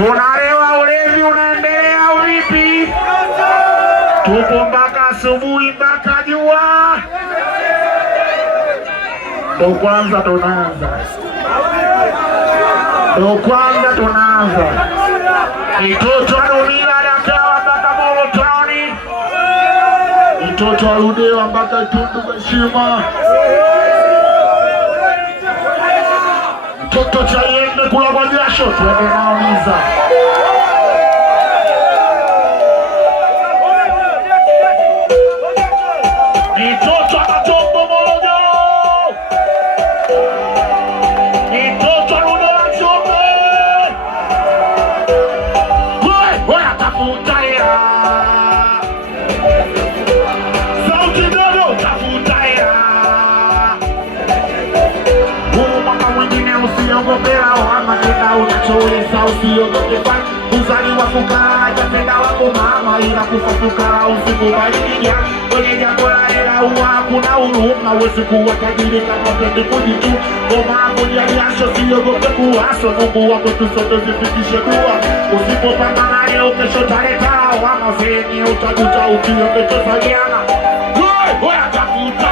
Tunalewa, ulevi unaendelea vipi? Tupo mpaka asubuhi mpaka jua. Ndo kwanza tunaanza. Mtoto arudila dakawa mpaka Molotoni. Mtoto arudewa mpaka Tundu Kashima. Mtoto chayende kula kwa jasho, tuende nauliza. Mtoto akatombo Molojo. Mtoto arudewa chombe. Wewe atafuta ya. Sauti dogo tafuta ya. Usiogopea wama tena unachoweza usiogope fani. Uzaliwa fukara japenda wako mama ila kufa fukara usikubaliki. Kwenye jambo la hela huwa hakuna huruma. Wezi kuwa tajiri kama pendi kujitu. Ngoma moja jasho usiogope kuwaso. Mungu wako tusote zifikishe dua. Usipopambana leo kesho taleta lawama. Zenye utajuta ukiwa umetosa jana. Wewe atafuta